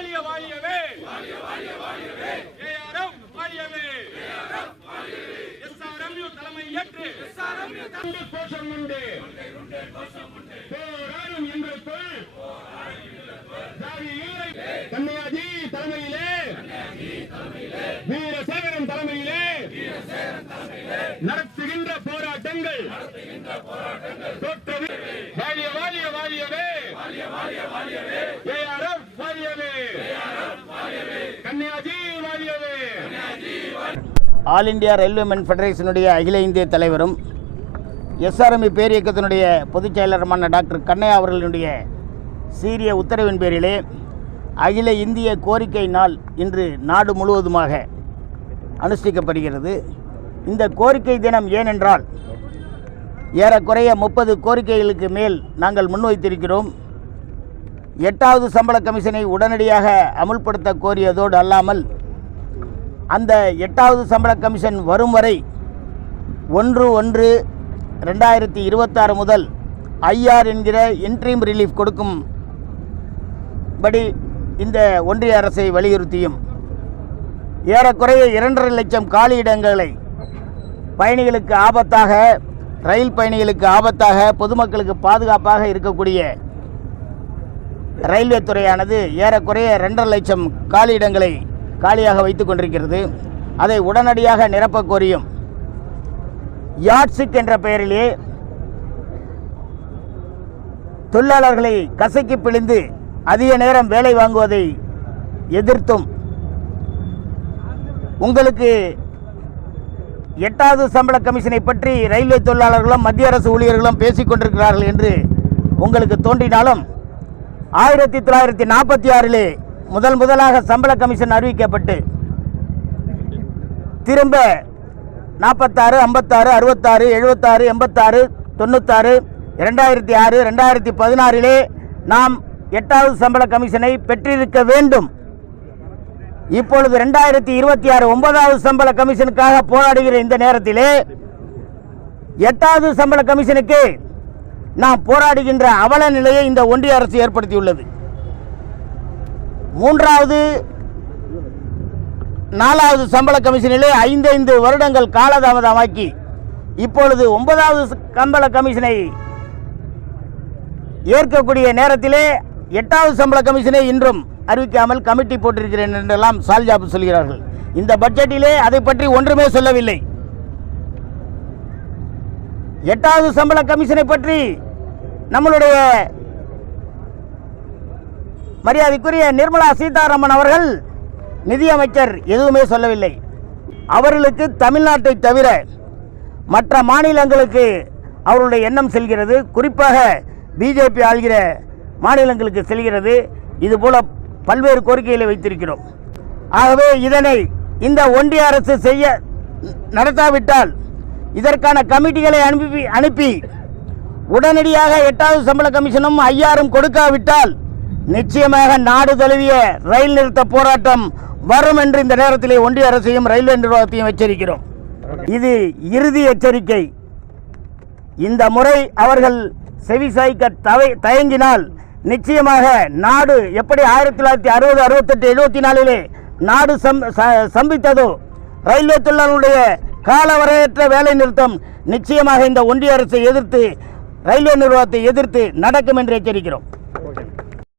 வாழிய வாழியவே ஏஆர்எஃப் வாழியவே எஸ்ஆர்எம்யூ தலைமை ஏற்று கோஷம் உண்டு போராடும் எங்களுக்குள் கன்னியாஜி தலைமையிலே வீரசேகரன் தலைமையிலே நடத்துகின்ற போராட்டங்கள் வாழிய வாழிய வாழியவே ஏஆர்எஃப் வாழியவே கன்னியாஜி வாழியவே. ஆல் இந்தியா ரயில்வே மென் ஃபெடரேஷனுடைய அகில இந்திய தலைவரும் எஸ்ஆர்எம்இ பேரியக்கத்தினுடைய பொதுச் செயலருமான டாக்டர் கண்ணையா அவர்களுடைய சீரிய உத்தரவின் பேரிலே அகில இந்திய கோரிக்கை நாள் இன்று நாடு முழுவதுமாக அனுஷ்டிக்கப்படுகிறது. இந்த கோரிக்கை தினம் ஏனென்றால் ஏறக்குறைய 30 கோரிக்கைகளுக்கு மேல் நாங்கள் முன்வைத்திருக்கிறோம். 8வது சம்பள கமிஷனை உடனடியாக அமுல்படுத்த கோரியதோடு அல்லாமல் அந்த 8வது சம்பள கமிஷன் வரும் வரை 1/1/2026 முதல் ஐஆர் என்கிற இன்ட்ரீம் ரிலீஃப் கொடுக்கும்படி இந்த ஒன்றிய அரசை வலியுறுத்தியும் ஏறக்குறைய 2.5 லட்சம் காலியிடங்களை பயணிகளுக்கு ஆபத்தாக, ரயில் பயணிகளுக்கு ஆபத்தாக, பொதுமக்களுக்கு பாதுகாப்பாக இருக்கக்கூடிய ரயில்வே துறையானது ஏறக்குறைய 2.5 லட்சம் காலியிடங்களை காலியாக வைத்துக் கொண்டிருக்கிறது. அதை உடனடியாக நிரப்ப கோரியும் யாட்சிக் என்ற பெயரிலே தொழிலாளர்களை கசக்கி பிழிந்து அதிக நேரம் வேலை வாங்குவதை எதிர்த்தும் உங்களுக்கு 8வது சம்பள கமிஷனை பற்றி ரயில்வே தொழிலாளர்களும் மத்திய அரசு ஊழியர்களும் பேசிக் கொண்டிருக்கிறார்கள் என்று உங்களுக்கு தோன்றினாலும் 1946 முதலாக சம்பள கமிஷன் அறிவிக்கப்பட்டு திரும்ப 46, 56, 66, 76, 86, 96, 2006, 2016 நாம் 8வது சம்பள கமிஷனை பெற்றிருக்க வேண்டும். இப்பொழுது 2026 9வது சம்பள கமிஷனுக்காக போராடுகிற இந்த நேரத்திலே 8வது சம்பள கமிஷனுக்கு நாம் போராடுகின்ற அவல நிலையை இந்த ஒன்றிய அரசு ஏற்படுத்தியுள்ளது. 3வது 4வது சம்பள கமிஷனிலே 5 வருடங்கள் காலதாமதமாக்கி இப்பொழுது 9வது சம்பள கமிஷனை ஏற்கக்கூடிய நேரத்திலே 8வது சம்பள கமிஷனை இன்றும் அறிவிக்காமல் கமிட்டி போட்டிருக்கிறேன் என்றெல்லாம் சால்ஜாப்பு சொல்கிறார்கள். இந்த பட்ஜெட்டிலே அதை பற்றி ஒன்றுமே சொல்லவில்லை. 8வது சம்பள கமிஷனை பற்றி நம்மளுடைய மரியாதைக்குரிய நிர்மலா சீதாராமன் அவர்கள் நிதியமைச்சர் எதுவுமே சொல்லவில்லை. அவர்களுக்கு தமிழ்நாட்டை தவிர மற்ற மாநிலங்களுக்கு அவருடைய எண்ணம் செல்கிறது. குறிப்பாக பிஜேபி ஆள்கிற மாநிலங்களுக்கு செல்கிறது. இதுபோல பல்வேறு கோரிக்கைகளை வைத்திருக்கிறோம். ஆகவே இதனை இந்த ஒன்றிய அரசு நடத்தாவிட்டால் இதற்கான கமிட்டிகளை அனுப்பி உடனடியாக 8வது சம்பள கமிஷனும் ஐஆரும் கொடுக்காவிட்டால் நிச்சயமாக நாடு தழுவிய ரயில் நிறுத்த போராட்டம் வரும் என்று இந்த நேரத்திலே ஒன்றிய அரசையும் ரயில்வே நிர்வாகத்தையும் எச்சரிக்கிறோம். இது இறுதி எச்சரிக்கை. இந்த முறை அவர்கள் செவிசாய்க்க தயங்கினால் நிச்சயமாக நாடு எப்படி 1960, 68, 74 நாடு சம்பித்ததோ ரயில்வே தொழிலாளர்களுடைய காலவரையற்ற வேலை நிறுத்தம் நிச்சயமாக இந்த ஒன்றிய அரசை எதிர்த்து ரயில்வே நிர்வாகத்தை எதிர்த்து நடக்கும் என்று எச்சரிக்கிறோம்.